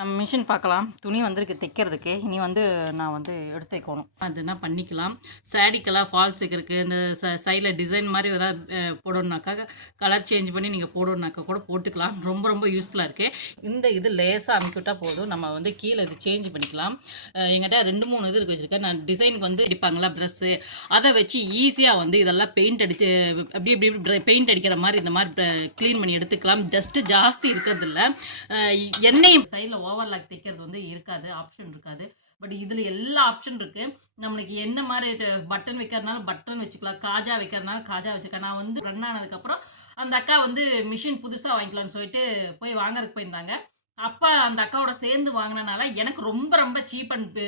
நம்ம மிஷின் பார்க்கலாம். துணி வந்திருக்கு தைக்கிறதுக்கு. இனி வந்து நான் வந்து எடுத்து வைக்கணும் அதுனா பண்ணிக்கலாம். சாடிக்கெல்லாம் ஃபால்ஸ் வைக்கிறதுக்கு இந்த ச சைடில் டிசைன் மாதிரி ஏதாவது போடணுனாக்கா கலர் சேஞ்ச் பண்ணி நீங்கள் போடணுனாக்கா கூட போட்டுக்கலாம். ரொம்ப ரொம்ப யூஸ்ஃபுல்லாக இருக்குது இந்த இது லேசாக அமுக்கிவிட்டா போதும். நம்ம வந்து கீழே இது சேஞ்ச் பண்ணிக்கலாம். எங்கிட்ட ரெண்டு மூணு இது இருக்கு வச்சுருக்கேன். நான் டிசைனுக்கு வந்து அடிப்பாங்களா ப்ரெஸ்ஸு அதை வச்சு ஈஸியாக வந்து இதெல்லாம் பெயிண்ட் அடித்து அப்படி இப்படி பெயிண்ட் அடிக்கிற மாதிரி இந்த மாதிரி க்ளீன் பண்ணி எடுத்துக்கலாம். ஜஸ்ட்டு ஜாஸ்தி இருக்கிறது இல்லை எண்ணெயும் சைடில் ஓவர்லாக் தைக்கிறது வந்து இருக்காது ஆப்ஷன் இருக்காது. பட் இதில் எல்லா ஆப்ஷன் இருக்குது நம்மளுக்கு என்ன மாதிரி பட்டன் வைக்கிறதுனால பட்டன் வச்சுக்கலாம். காஜா வைக்கிறதுனால காஜா வச்சுக்கலாம். நான் வந்து ரன் ஆனதுக்கப்புறம் அந்த அக்கா வந்து மிஷின் புதுசாக வாங்கிக்கலாம்னு சொல்லிட்டு போய் வாங்குறதுக்கு போயிருந்தாங்க. அப்போ அந்த அக்காவோட சேர்ந்து வாங்கினனால எனக்கு ரொம்ப ரொம்ப சீப் அண்ட்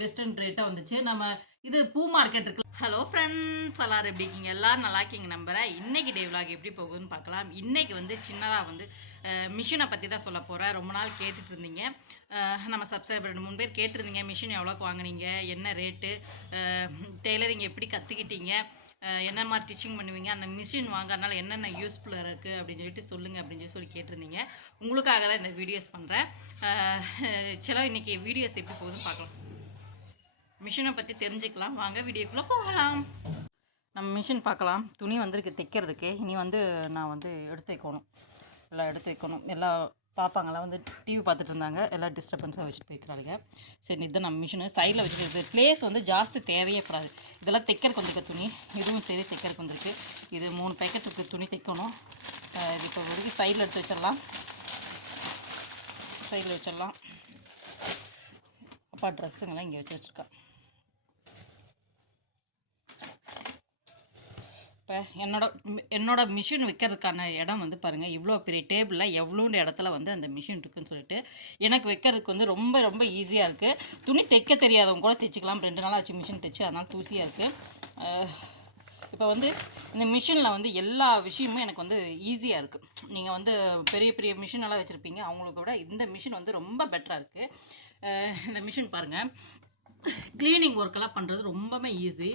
பெஸ்ட் அண்ட் ரேட்டாக வந்துச்சு. நம்ம இது பூ மார்க்கெட் இருக்கு. ஹலோ ஃப்ரெண்ட்ஸ் எல்லாரும் எப்படி இருக்கீங்க? எல்லாரும் நல்லா இருக்கீங்க நம்புறேன். இன்னைக்கு டே விலாக் எப்படி போகுதுன்னு பார்க்கலாம். இன்னைக்கு வந்து சின்னதாக வந்து மிஷினை பற்றி தான் சொல்ல போகிறேன் ரொம்ப நாள் கேட்டுட்டு இருந்தீங்க. நம்ம சப்ஸ்கிரைபர் ரெண்டு மூணு பேர் கேட்டிருந்தீங்க. மிஷின் எவ்வளோக்கு வாங்குனீங்க? என்ன ரேட்டு டெய்லரிங் எப்படி கற்றுக்கிட்டீங்க என்ன மாதிரி ஸ்டிச்சிங் பண்ணுவீங்க? அந்த மிஷின் வாங்குறதுனால என்னென்ன யூஸ்ஃபுல்லாக இருக்குது அப்படின்னு சொல்லிட்டு சொல்லுங்கள் அப்படின்னு சொல்லி சொல்லி கேட்டிருந்தீங்க. உங்களுக்காக தான் இந்த வீடியோஸ் பண்ணுறேன் சில இன்றைக்கி வீடியோஸ் எப்படி போகுதுன்னு பார்க்கலாம். மிஷினை பற்றி தெரிஞ்சுக்கலாம். வாங்க வீடியோக்குள்ளே போகலாம். நம்ம மிஷின் பார்க்கலாம். துணி வந்திருக்கு தைக்கிறதுக்கு. இனி வந்து நான் வந்து எடுத்து வைக்கணும். எல்லாம் எடுத்து வைக்கணும். எல்லா பாப்பாங்கெல்லாம் வந்து டிவி பார்த்துட்டு இருந்தாங்க எல்லாம் டிஸ்டர்பன்ஸாக வச்சுட்டு போய்க்கிறாங்க சரி இதுதான் நம்ம மிஷினு சைடில் வச்சுக்கிறது ப்ளேஸ் வந்து ஜாஸ்தி தேவையே கூடாது இதெல்லாம் தைக்கிறக்கு வந்திருக்க துணி. இதுவும் சரி தைக்கிறக்கு வந்திருக்கு. இது மூணு பேக்கெட்டுக்கு துணி தைக்கணும். இது இப்போ வரைக்கும் சைடில் எடுத்து வச்சிடலாம். சைடில் வச்சிடலாம். அப்பா ட்ரெஸ்ஸுங்கெல்லாம் இங்கே வச்சு வச்சுருக்கேன் இப்போ என்னோட என்னோட மிஷின் வைக்கிறதுக்கான இடம் வந்து பாருங்கள் இவ்வளோ பெரிய டேபிளில் எவ்வளோண்டு இடத்துல வந்து அந்த மிஷின் இருக்குன்னு சொல்லிட்டு எனக்கு வைக்கிறதுக்கு வந்து ரொம்ப ரொம்ப ஈஸியாக இருக்குது துணி தைக்க தெரியாதவங்க கூட தைச்சிக்கலாம். ரெண்டு நாள் ஆச்சு மிஷின் தைச்சு அதனால் தூசியாக இருக்குது இப்போ வந்து இந்த மிஷினில் வந்து எல்லா விஷயமும் எனக்கு வந்து ஈஸியாக இருக்குது நீங்கள் வந்து பெரிய பெரிய மிஷினெல்லாம் வச்சுருப்பீங்க அவங்களுக்கு விட இந்த மிஷின் வந்து ரொம்ப பெட்டராக இருக்குது இந்த மிஷின் பாருங்கள் க்ளீனிங் ஒர்க்கெல்லாம் பண்ணுறது ரொம்பவே ஈஸி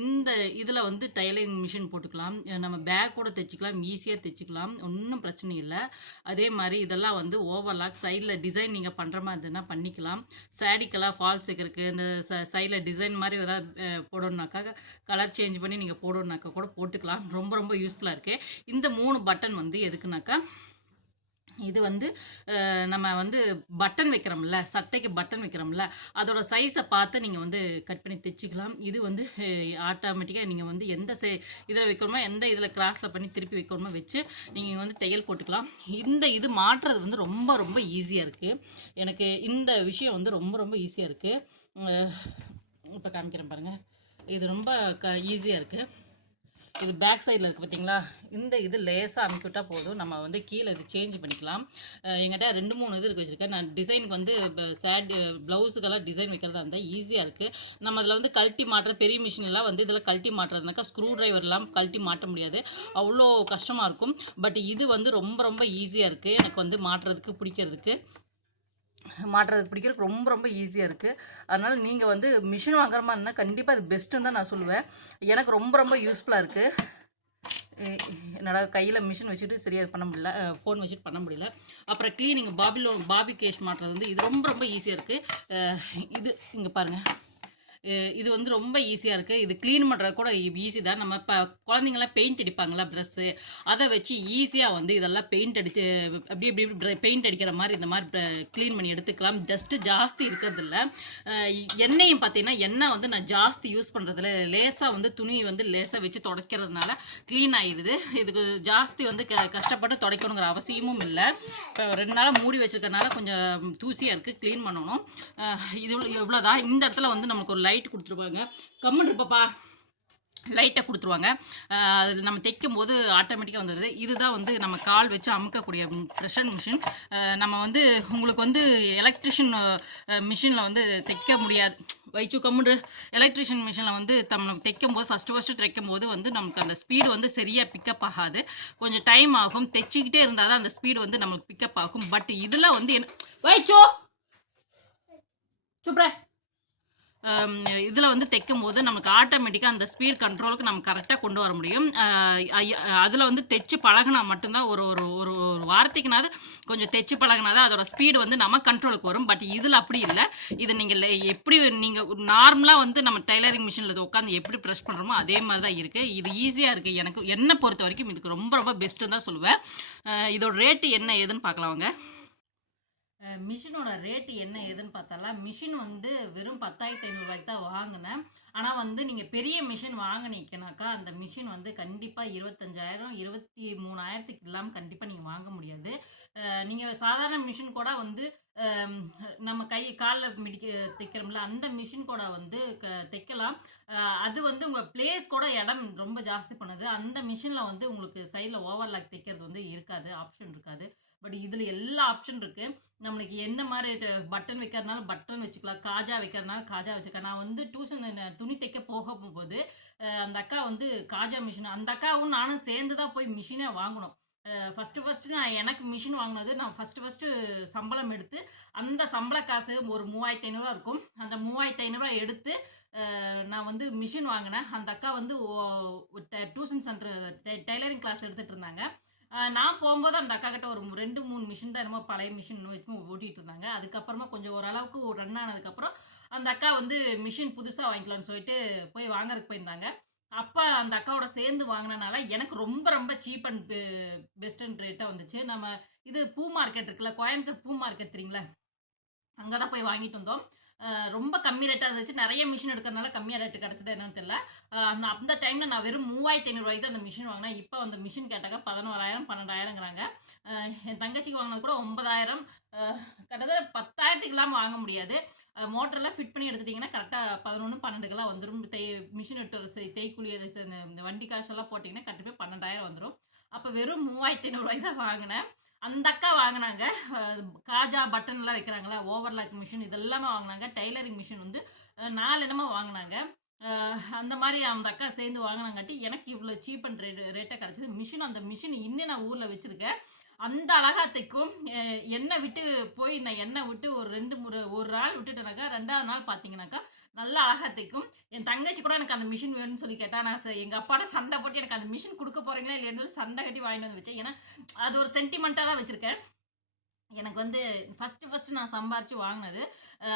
இந்த இதில் வந்து டைலரிங் மிஷின் போட்டுக்கலாம். நம்ம பேக் கூட தைச்சிக்கலாம். ஈஸியாக தைச்சிக்கலாம். ஒன்றும் பிரச்சனை இல்லை. அதே மாதிரி இதெல்லாம் வந்து ஓவர்லாக் சைடில் டிசைன் நீங்கள் பண்ணுற மாதிரி இருந்ததுன்னா பண்ணிக்கலாம். சாடிக்கெல்லாம் ஃபால்ஸ் வைக்கிறதுக்கு இந்த ச சைடில் டிசைன் மாதிரி ஏதாவது போடணுனாக்கா கலர் சேஞ்ச் பண்ணி நீங்கள் போடணுனாக்கா கூட போட்டுக்கலாம். ரொம்ப ரொம்ப யூஸ்ஃபுல்லாக இருக்குது இந்த மூணு பட்டன் வந்து எதுக்குனாக்கா இது வந்து நம்ம வந்து பட்டன் வைக்கிறோம்ல சட்டைக்கு பட்டன் வைக்கிறோம்ல அதோட சைஸை பார்த்து நீங்கள் வந்து கட் பண்ணி தைச்சிக்கலாம். இது வந்து ஆட்டோமேட்டிக்காக நீங்கள் வந்து எந்த சை இதில் வைக்கணுமோ எந்த இதில் கிராஸில் பண்ணி திருப்பி வைக்கணுமோ வச்சு நீங்கள் வந்து தையல் போட்டுக்கலாம். இந்த இது மாற்றுறது வந்து ரொம்ப ரொம்ப ஈஸியாக இருக்குது எனக்கு இந்த விஷயம் வந்து ரொம்ப ரொம்ப ஈஸியாக இருக்குது இப்போ காமிக்கிறேன் பாருங்கள் இது ரொம்ப க ஈஸியாக இருக்குது இது பேக் சைடில் இருக்குது பார்த்தீங்களா இந்த இது லேசாக அமுக்கி விட்டால் போதும். நம்ம வந்து கீழே இது சேஞ்ச் பண்ணிக்கலாம். எங்கிட்ட ரெண்டு மூணு இது இருக்கு வச்சுருக்கேன். நான் டிசைனுக்கு வந்து சேட் ப்ளவுஸுக்கெல்லாம் டிசைன் வைக்கிறதா இருந்தால் ஈஸியாக இருக்குது நம்ம அதில் வந்து கழட்டி மாட்டுற பெரிய மிஷின் எல்லாம் வந்து இதில் கழட்டி மாட்டுறதுனாக்கா ஸ்க்ரூ டிரைவர்லாம் கழட்டி மாட்ட முடியாது. அவ்வளோ கஷ்டமாக இருக்கும். பட் இது வந்து ரொம்ப ரொம்ப ஈஸியாக இருக்குது எனக்கு வந்து மாட்டுறதுக்கு பிடிக்கிறதுக்கு. மாட்டுறதுக்கு பிடிக்கிறதுக்கு ரொம்ப ரொம்ப ஈஸியாக இருக்குது அதனால் நீங்கள் வந்து மிஷின் வாங்குற மாதிரி இருந்தால் கண்டிப்பாக அது பெஸ்ட்டுன்னு தான் நான் சொல்லுவேன். எனக்கு ரொம்ப ரொம்ப யூஸ்ஃபுல்லாக இருக்குது என்னோட கையில் மிஷின் வச்சுட்டு சரியாக பண்ண முடியல. ஃபோன் வச்சுட்டு பண்ண முடியல. அப்புறம் க்ளீனிங் பாபிலோ பாபி கேஷ் மாட்டுறது வந்து இது ரொம்ப ரொம்ப ஈஸியாக இருக்குது இது இங்கே பாருங்கள் இது வந்து ரொம்ப ஈஸியாக இருக்குது இது க்ளீன் பண்ணுறது கூட ஈஸி தான். நம்ம இப்போ குழந்தைங்களாம் பெயிண்ட் அடிப்பாங்களா ப்ரெஸ்ஸு அதை வச்சு ஈஸியாக வந்து இதெல்லாம் பெயிண்ட் அடித்து அப்படி இப்படி பெயிண்ட் அடிக்கிற மாதிரி இந்த மாதிரி க்ளீன் பண்ணி எடுத்துக்கலாம். ஜஸ்ட்டு ஜாஸ்தி இருக்கிறது இல்லை எண்ணெயும் பார்த்தீங்கன்னா எண்ணெய் வந்து நான் ஜாஸ்தி யூஸ் பண்ணுறதில்ல லேசாக வந்து துணி வந்து லேசாக வச்சு துடைக்கிறதுனால க்ளீன் ஆயிடுது. இதுக்கு ஜாஸ்தி வந்து க கஷ்டப்பட்டு துடைக்கணுங்கிற அவசியமும் இல்லை. இப்போ ரெண்டு நாளாக மூடி வச்சுருக்கறனால கொஞ்சம் தூசியாக இருக்குது க்ளீன் பண்ணணும். இது இது இவ்வளோதான் இந்த இடத்துல வந்து நமக்கு ஒரு லைட் கொடுத்துருப்பாங்க கம்மன் இருப்பப்பா லைட்டை கொடுத்துருவாங்க. அது நம்ம தைக்கும் போது ஆட்டோமேட்டிக்காக வந்துடுது இதுதான் வந்து நம்ம கால் வச்சு அமுக்கக்கூடிய ப்ரெஷர் மிஷின் நம்ம வந்து உங்களுக்கு வந்து எலக்ட்ரிஷியன் மிஷினில் வந்து தைக்க முடியாது. வைச்சு கம்முன்று எலக்ட்ரிஷியன் மிஷினில் வந்து நம்ம தைக்கும் போது ஃபஸ்ட்டு ஃபஸ்ட்டு தைக்கும் போது வந்து நமக்கு அந்த ஸ்பீடு வந்து சரியாக பிக்கப் ஆகாது. கொஞ்சம் டைம் ஆகும். தைச்சிக்கிட்டே இருந்தால் தான் அந்த ஸ்பீடு வந்து நம்மளுக்கு பிக்கப் ஆகும். பட் இதில் வந்து என்ன வைச்சோ சூப்பரா இதில் வந்து தைக்கும் போது நமக்கு ஆட்டோமேட்டிக்காக அந்த ஸ்பீட் கண்ட்ரோலுக்கு நம்ம கரெக்டாக கொண்டு வர முடியும். அதில் வந்து தைச்சு பழகினா மட்டும்தான் ஒரு ஒரு ஒரு ஒரு வாரத்துக்குனாது கொஞ்சம் தைச்சு பழகினாதான் அதோட ஸ்பீடு வந்து நம்ம கண்ட்ரோலுக்கு வரும். பட் இதில் அப்படி இல்லை. இது நீங்கள் எப்படி நீங்கள் நார்மலாக வந்து நம்ம டைலரிங் மிஷினில் உட்காந்து எப்படி ப்ரெஷ் பண்ணுறோமோ அதே மாதிரி தான் இருக்குது இது ஈஸியாக இருக்குது எனக்கு என்னை பொறுத்த வரைக்கும் இதுக்கு ரொம்ப ரொம்ப பெஸ்ட்டுன்னு தான் சொல்லுவேன். இதோட ரேட்டு என்ன ஏதுன்னு பார்க்கலாம்ங்க மிஷினோட ரேட்டு என்ன ஏதுன்னு பார்த்தாலாம் மிஷின் வந்து வெறும் பத்தாயிரத்தி ஐநூறுரூவாய்க்கு தான் வாங்கினேன். ஆனால் வந்து நீங்கள் பெரிய மிஷின் வாங்கினீங்கனாக்கா அந்த மிஷின் வந்து கண்டிப்பாக இருபத்தஞ்சாயிரம் இருபத்தி மூணாயிரத்துக்கு இல்லாமல் கண்டிப்பாக நீங்கள் வாங்க முடியாது. நீங்கள் சாதாரண மிஷின் கூட வந்து நம்ம கை காலில் மிடிக்க தைக்கிறோம்ல அந்த மிஷின் கூட வந்து க தைக்கலாம். அது வந்து உங்கள் பிளேஸ் கூட இடம் ரொம்ப ஜாஸ்தி பண்ணுது. அந்த மிஷினில் வந்து உங்களுக்கு சைடில் ஓவர்லாக் தைக்கிறது வந்து இருக்காது ஆப்ஷன் இருக்காது. பட் இதில் எல்லா ஆப்ஷன் இருக்குது நம்மளுக்கு என்ன மாதிரி பட்டன் வைக்கிறதுனால பட்டன் வச்சுக்கலாம். காஜா வைக்கிறதுனால காஜா வச்சுக்கலாம். நான் வந்து டியூஷன் துணி தைக்க போகும்போது அந்த அக்கா வந்து காஜா மிஷின் அந்த அக்காவும் நானும் சேர்ந்து தான் போய் மிஷினே வாங்கினோம் ஃபஸ்ட்டு ஃபஸ்ட்டு நான் எனக்கு மிஷின் வாங்கினது நான் ஃபஸ்ட்டு ஃபஸ்ட்டு சம்பளம் எடுத்து அந்த சம்பள காசு ஒரு மூவாயிரத்தி ஐநூறுரூவா இருக்கும். அந்த மூவாயிரத்தி ஐநூறுரூவா எடுத்து நான் வந்து மிஷின் வாங்கினேன். அந்த அக்கா வந்து டியூஷன் சென்டர் டைலரிங் கிளாஸ் எடுத்துகிட்டு இருந்தாங்க. நான் போகும்போது அந்த அக்கா கிட்ட ஒரு ரெண்டு மூணு மிஷின் தான் என்னமோ பழைய மிஷின் வச்சு ஓட்டிகிட்டு இருந்தாங்க. அதுக்கப்புறமா கொஞ்சம் ஓரளவுக்கு ஒரு ரன் ஆனதுக்கப்புறம் அந்த அக்கா வந்து மிஷின் புதுசாக வாங்கிக்கலாம்னு சொல்லிட்டு போய் வாங்குறதுக்கு போயிருந்தாங்க. அப்போ அந்த அக்காவோட சேர்ந்து வாங்கினனால எனக்கு ரொம்ப ரொம்ப சீப் அண்ட் பெஸ்ட் அண்ட் ரேட்டாக வந்துச்சு. நம்ம இது பூ மார்க்கெட் இருக்குல்ல கோயம்புத்தூர் பூ மார்க்கெட் தெரியுங்களா? அங்கே தான் போய் வாங்கிட்டு வந்தோம். ரொம்ப கம்மி ரேட்டாக இருந்துச்சு. நிறைய மிஷின் எடுக்கிறதுனால கம்மியாக ரேட்டு கிடச்சது என்னன்னு தெரியல. அந்த அந்த டைமில் நான் வெறும் மூவாயிரத்தி ஐநூறுரூவாய்க்கு தான் அந்த மிஷின் வாங்கினேன். இப்போ அந்த மிஷின் கேட்டாக்க பதினோராயிரம் பன்னெண்டாயிரங்கிறாங்க. என் தங்கச்சிக்கு வாங்கினது கூட ஒன்பதாயிரம். கிட்டத்தட்ட பத்தாயிரத்துக்கு வாங்க முடியாது. மோட்டரெல்லாம் ஃபிட் பண்ணி எடுத்துட்டிங்கன்னா கரெக்டாக பதினொன்று பன்னெண்டுக்கெல்லாம் வந்துடும் தை மிஷின் எட்டு தேய்க்குழி இந்த வண்டி காசெல்லாம் போட்டிங்கன்னா கண்டிப்பாக பன்னெண்டாயிரம் வந்துடும் அப்போ வெறும் மூவாயிரத்தி ஐநூறுரூவாய்க்கு தான் வாங்கினேன். அந்த அக்கா வாங்கினாங்க. காஜா பட்டன்லாம் வைக்கிறாங்களா ஓவர்லாக் மிஷின் இதெல்லாமே வாங்கினாங்க. டைலரிங் மிஷின் வந்து நாலு என்னமோ வாங்கினாங்க. அந்த மாதிரி அந்த அக்கா சேர்ந்து வாங்கினாங்காட்டி எனக்கு இவ்வளோ சீப் அண்ட் ரேட் ரேட்டாக கிடச்சிது. மிஷின் அந்த மிஷின் இன்னும் நான் ஊரில் வச்சுருக்கேன். அந்த அழகா தைக்கும் எண்ணெய் விட்டு போய் நான் எண்ணெய் விட்டு ஒரு ரெண்டு முறை ஒரு நாள் விட்டுட்டேனாக்கா ரெண்டாவது நாள் பார்த்தீங்கன்னாக்கா நல்லா அழகா தைக்கும். என் தங்கச்சி கூட எனக்கு அந்த மிஷின் வேணும்னு சொல்லி கேட்டா நான் ச- அப்பாட்ட சண்டை போட்டு எனக்கு அந்த மிஷின் கொடுக்க போறீங்களா இல்லைன்னு சொல்லி சண்டை கட்டி வாங்கிட்டு வந்து வச்சேன். ஏன்னா அது ஒரு சென்டிமெண்ட்டாக தான் வச்சிருக்கேன். எனக்கு வந்து ஃபஸ்ட்டு ஃபஸ்ட்டு நான் சம்பாரித்து வாங்கினது.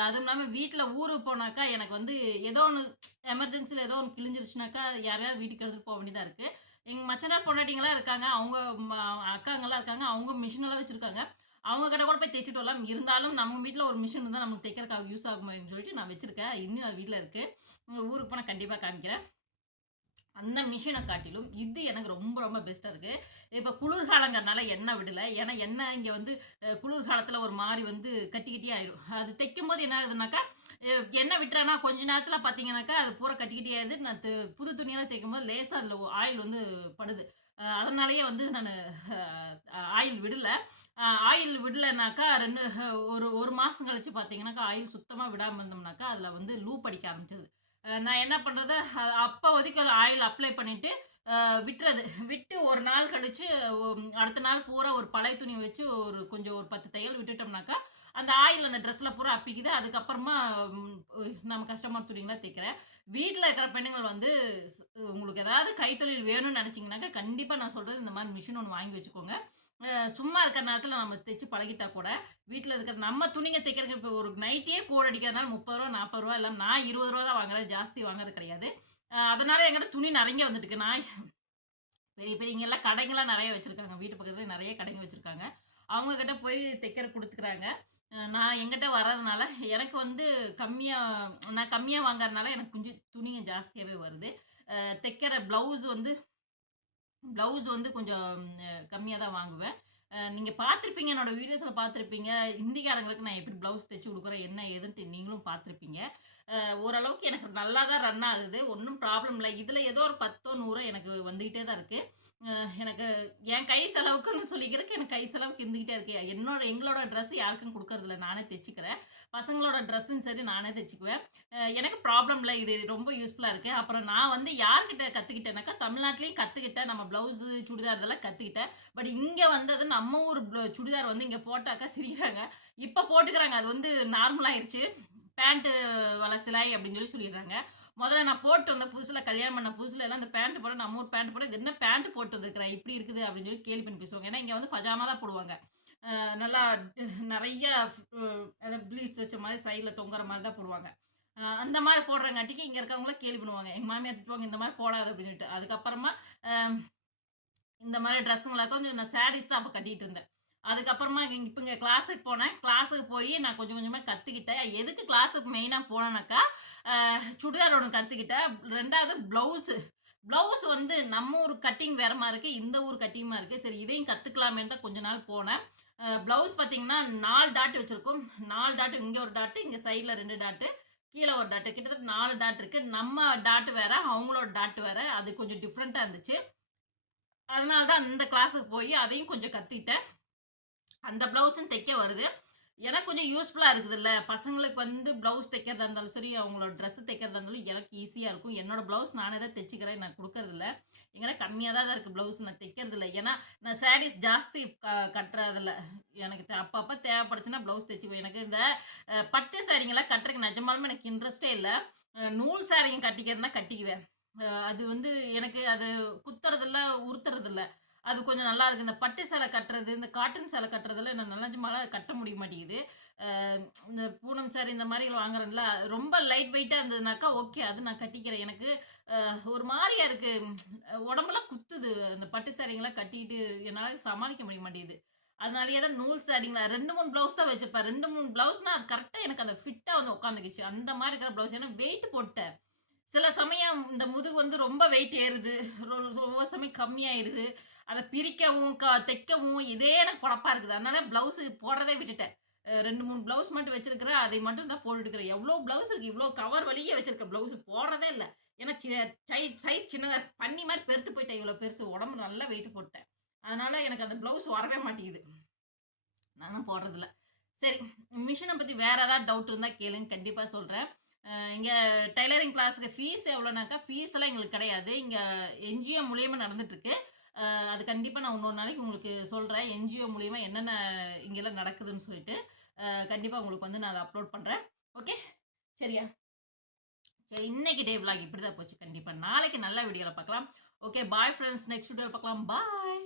அதுவும் இல்லாமல் வீட்டில் ஊருக்கு போனாக்கா எனக்கு வந்து ஏதோ ஒன்று எமர்ஜென்சியில் ஏதோ ஒன்று கிழிஞ்சிருச்சுனாக்கா யாரையாவது வீட்டுக்கு எடுத்துகிட்டு போக வேண்டியதாக இருக்குது எங்கள் மச்சனார் பொண்டாட்டிங்களாம் இருக்காங்க. அவங்க அக்காங்கெல்லாம் இருக்காங்க. அவங்க மிஷினெல்லாம் வச்சுருக்காங்க. அவங்க கிட்ட கூட போய் தைச்சிட்டு வரலாம். இருந்தாலும் நம்ம வீட்டில் ஒரு மிஷின் இருந்தால் நமக்கு தைக்கிறதுக்காக யூஸ் ஆகுமேன்னு சொல்லிட்டு நான் வச்சுருக்கேன். இன்னும் அது வீட்டில் இருக்குது ஊருக்கு போனால் கண்டிப்பாக காமிக்கிறேன். அந்த மிஷினை காட்டிலும் இது எனக்கு ரொம்ப ரொம்ப பெஸ்ட்டாக இருக்குது இப்போ குளிர்காலங்கிறனால எண்ணெய் விடலை. ஏன்னா எண்ணெய் இங்கே வந்து குளிர்காலத்தில் ஒரு மாதிரி வந்து கட்டி கட்டி ஆயிரும். அது தைக்கும் போது என்ன ஆகுதுனாக்கா எண்ணெய் விட்டுறேன்னா கொஞ்ச நேரத்தில் பார்த்தீங்கன்னாக்கா அது பூரா கட்டிக்கிட்டே ஆகுது நான் து- புது துணியெல்லாம் தைக்கும் போது லேசாக அதில் ஆயில் வந்து படுது. அதனாலேயே வந்து நான் ஆயில் விடலை. ஆயில் விடலைனாக்கா ரெண்டு ஒரு ஒரு மாதம் கழிச்சு பார்த்தீங்கன்னாக்கா ஆயில் சுத்தமாக விடாமல் இருந்தோம்னாக்கா அதில் வந்து லூப் அடிக்க ஆரம்பிச்சது. நான் என்ன பண்ணுறது அப்போ ஒதுக்க ஆயில் அப்ளை பண்ணிவிட்டு விட்டுறது. விட்டு ஒரு நாள் கழிச்சு அடுத்த நாள் பூரா ஒரு பழைய துணி வச்சு ஒரு கொஞ்சம் ஒரு பத்து தையல் விட்டுட்டோம்னாக்கா அந்த ஆயில் அந்த ட்ரெஸ்ஸில் பூரா அப்பிக்குது. அதுக்கப்புறமா நம்ம கஸ்டமர் துணிங்களா தைக்கிறேன். வீட்டில் இருக்கிற பெண்ணுங்கள் வந்து உங்களுக்கு ஏதாவது கைத்தொழில் வேணும்னு நினச்சிங்கனாக்கா கண்டிப்பாக நான் சொல்கிறது இந்த மாதிரி மிஷின் ஒன்று வாங்கி வச்சுக்கோங்க. சும்மா இருக்கிற நேரத்தில் நம்ம தைச்சு பழகிட்டா கூட வீட்டில் இருக்கிற நம்ம துணிங்க தைக்கிறதுக்கு இப்போ ஒரு நைட்டியே கோட் அடிக்கிறதுனால முப்பது ரூபா நாற்பது ரூபா இல்லை நான் இருபது ரூபா தான் வாங்குறேன். ஜாஸ்தி வாங்குறது கிடையாது. அதனால எங்கிட்ட துணி நிறைய வந்துட்டுருக்கு. நான் பெரிய பெரியங்க எல்லாம் கடைங்கெல்லாம் நிறைய வச்சுருக்காங்க. வீட்டு பக்கத்தில் நிறைய கடைங்க வச்சுருக்காங்க. அவங்கக்கிட்ட போய் தைக்கிற கொடுத்துக்கிறாங்க. நான் எங்கிட்ட வர்றதுனால எனக்கு வந்து கம்மியாக நான் கம்மியாக வாங்குறதுனால எனக்கு கொஞ்சம் துணிங்க ஜாஸ்தியாகவே வருது. தைக்கிற ப்ளவுஸ் வந்து ப்ளவுஸ் வந்து கொஞ்சம் கம்மியாக தான் வாங்குவேன். நீங்கள் பார்த்துருப்பீங்க என்னோட வீடியோஸில் பார்த்துருப்பீங்க இந்திக்காரங்களுக்கு நான் எப்படி ப்ளவுஸ் தைச்சி கொடுக்குறேன் என்ன ஏதுன்ட்டு நீங்களும் பார்த்துருப்பீங்க. ஓரளவுக்கு எனக்கு நல்லா தான் ரன் ஆகுது. ஒன்றும் ப்ராப்ளம் இல்லை. இதில் ஏதோ ஒரு பத்தோ நூறோ எனக்கு வந்துக்கிட்டே தான் இருக்குது எனக்கு என் கை செலவுக்குன்னு சொல்லிக்கிறதுக்கு எனக்கு கை செலவுக்கு இருந்துக்கிட்டே இருக்கு. என்னோட எங்களோட ட்ரெஸ் யாருக்கும் கொடுக்கறதில்ல நானே தைச்சிக்கிறேன். பசங்களோட ட்ரெஸ்ஸும் சரி நானே தைச்சிக்குவேன். எனக்கு ப்ராப்ளம் இல்லை. இது ரொம்ப யூஸ்ஃபுல்லாக இருக்குது அப்புறம் நான் வந்து யார்கிட்ட கற்றுக்கிட்டேனாக்கா தமிழ்நாட்டிலையும் கற்றுக்கிட்டேன் நம்ம ப்ளவுஸு சுடிதார் இதெல்லாம் கற்றுக்கிட்டேன் பட் இங்கே வந்தது நம்ம ஊர் சுடிதார் வந்து இங்கே போட்டாக்கா சிரிக்கிறாங்க. இப்போ போட்டுக்கிறாங்க. அது வந்து நார்மல் ஆயிடுச்சு பேண்ட்டு வலை சிலாய் அப்படின்னு சொல்லி சொல்லிடுறாங்க. முதல்ல நான் போட்டு வந்த புதுசில் கல்யாணம் பண்ண புதுசில் எல்லாம் அந்த பேண்ட் போட நம்ம ஒரு பேண்ட் போட இது என்ன பேண்ட் போட்டு வந்துருக்கிறேன் இப்படி இருக்குது அப்படின்னு சொல்லி கேள்வி பண்ணி பேசுவாங்க. ஏன்னா இங்கே வந்து பஜாமா தான் போடுவாங்க. நல்லா நிறைய அதை ப்ளீட்ஸ் வச்ச மாதிரி சைடில் தொங்குற மாதிரி தான் போடுவாங்க. அந்த மாதிரி போடுறங்காட்டிக்கு இங்கே இருக்கிறவங்கள கேள்வி பண்ணுவாங்க. எங்கள் மாமியார் திட்டுவாங்க இந்த மாதிரி போடாது அப்படின்னு சொல்லிட்டு. அதுக்கப்புறமா இந்த மாதிரி ட்ரெஸ்ஸுங்களை கொஞ்சம் நான் சாரீஸ் தான் அப்போ கட்டிகிட்டு இருந்தேன். அதுக்கப்புறமா இங்கே இப்போ இங்கே கிளாஸுக்கு போனேன். கிளாஸுக்கு போய் நான் கொஞ்சம் கொஞ்சமாக கற்றுக்கிட்டேன் எதுக்கு கிளாஸுக்கு மெயினாக போனேனாக்கா சுடிதார் ஒன்று கற்றுக்கிட்டேன் ரெண்டாவது ப்ளவுஸு ப்ளவுஸ் வந்து நம்ம ஊர் கட்டிங் வேற மாதிரி இருக்குது இந்த ஊர் கட்டிங்மா இருக்குது சரி இதையும் கற்றுக்கலாமே தான் கொஞ்ச நாள் போனேன். ப்ளவுஸ் பார்த்தீங்கன்னா நாலு டாட் வச்சுருக்கோம். நாலு டாட் இங்கே ஒரு டாட்டு இங்கே சைடில் ரெண்டு டாட்டு கீழே ஒரு டாட்டு கிட்டத்தட்ட நாலு டாட் இருக்குது நம்ம டாட் வேற அவங்களோட டாட் வேற. அது கொஞ்சம் டிஃப்ரெண்ட்டாக இருந்துச்சு. அதனால தான் அந்த கிளாஸுக்கு போய் அதையும் கொஞ்சம் கற்றுக்கிட்டேன் அந்த ப்ளவுஸும் தைக்க வருது. எனக்கு கொஞ்சம் யூஸ்ஃபுல்லாக இருக்குதுல்ல. பசங்களுக்கு வந்து ப்ளவுஸ் தைக்கிறதா இருந்தாலும் சரி அவங்களோட ட்ரெஸ் தைக்கிறதா இருந்தாலும் எனக்கு ஈஸியாக இருக்கும். என்னோட ப்ளவுஸ் நானே தான் தைச்சிக்கிறேன். நான் கொடுக்கறதில்ல. எங்கன்னா கம்மியாக தான் இருக்குது ப்ளவுஸ் நான் தைக்கிறதில்ல. ஏன்னா நான் சாரீஸ் ஜாஸ்தி க கட்டுறதில்ல. எனக்கு தே- அப்பப்போ தேவைப்படுச்சுன்னா ப்ளவுஸ் தைச்சிக்குவேன். எனக்கு இந்த பட்டு சாரீங்கெல்லாம் கட்டுறதுக்கு நிஜமாலுமே எனக்கு இன்ட்ரெஸ்டே இல்லை. நூல் சாரிங்க கட்டிக்கிறதுனா கட்டிக்குவேன். அது வந்து எனக்கு அது குத்துறதில்ல உறுத்துறதில்ல. அது கொஞ்சம் நல்லா இருக்கு. இந்த பட்டு சேலை கட்டுறது இந்த காட்டன் சேலை கட்டுறதுல நான் நல்லா கட்ட முடிய மாட்டேங்குது. இந்த பூனம் சேரீ இந்த மாதிரி வாங்குறேன்ல ரொம்ப லைட் வெயிட்டாக இருந்ததுனாக்கா ஓகே அது நான் கட்டிக்கிறேன். எனக்கு ஒரு மாதிரியா இருக்கு. உடம்பெல்லாம் குத்துது. அந்த பட்டு சேரீங்களாம் கட்டிட்டு என்னால் சமாளிக்க முடிய மாட்டேங்குது. அதனாலயே தான் நூல் சேரீங்களா ரெண்டு மூணு ப்ளவுஸ் தான் வச்சுப்பேன் ரெண்டு மூணு ப்ளவுஸ்னா அது கரெக்டாக எனக்கு அந்த ஃபிட்டாக வந்து உட்காந்துக்குச்சு அந்த மாதிரி இருக்கிற ப்ளவுஸ் ஏன்னா வெயிட் போட்டேன். சில சமயம் இந்த முதுகு வந்து ரொம்ப வெயிட் ஏறுது. ரொ- ஒவ்வொரு சமயம் கம்மியாயிருது. அதை பிரிக்கவும் க தைக்கவும் இதே எனக்கு பொழப்பா இருக்குது. அதனால ப்ளவுஸு போடுறதே விட்டுட்டேன். ரெண்டு மூணு ப்ளவுஸ் மட்டும் வச்சிருக்கிறேன் அதை மட்டும் தான் போட்டுக்கிறேன் எவ்வளோ ப்ளவுஸ் இருக்குது இவ்வளோ கவர் வழியே வச்சுருக்கேன் ப்ளவுஸ் போடுறதே இல்லை. ஏன்னா சைஸ் சின்னதாக பண்ணி மாதிரி பெருத்து போயிட்டேன் இவ்வளோ பெருசு. உடம்பு நல்லா வெயிட் போட்டேன் அதனால் எனக்கு அந்த ப்ளவுஸ் வரவே மாட்டேங்குது. நானும் போடுறதில்ல. சரி மிஷினை பற்றி வேறு ஏதாவது டவுட் இருந்தால் கேளுங்க. கண்டிப்பாக சொல்கிறேன் இங்கே டைலரிங் கிளாஸுக்கு ஃபீஸ் எவ்வளோனாக்கா ஃபீஸ் எல்லாம் எங்களுக்கு கிடையாது. இங்கே என்ஜிஎம் மூலியமாக நடந்துட்டுருக்கு அது கண்டிப்பாக நான் இன்னொரு நாளைக்கு உங்களுக்கு சொல்கிறேன் என்ஜிஓ மூலிமா என்னென்ன இங்கெல்லாம் நடக்குதுன்னு சொல்லிட்டு கண்டிப்பாக உங்களுக்கு வந்து நான் அதை அப்லோட் பண்ணுறேன் ஓகே சரியா? சரி இன்னைக்கு டே விளாக் இப்படி தான் போச்சு. கண்டிப்பாக நாளைக்கு நல்ல வீடியோவில் பார்க்கலாம். ஓகே பாய் ஃப்ரெண்ட்ஸ் நெக்ஸ்ட் வீடியோவில் பார்க்கலாம். பாய்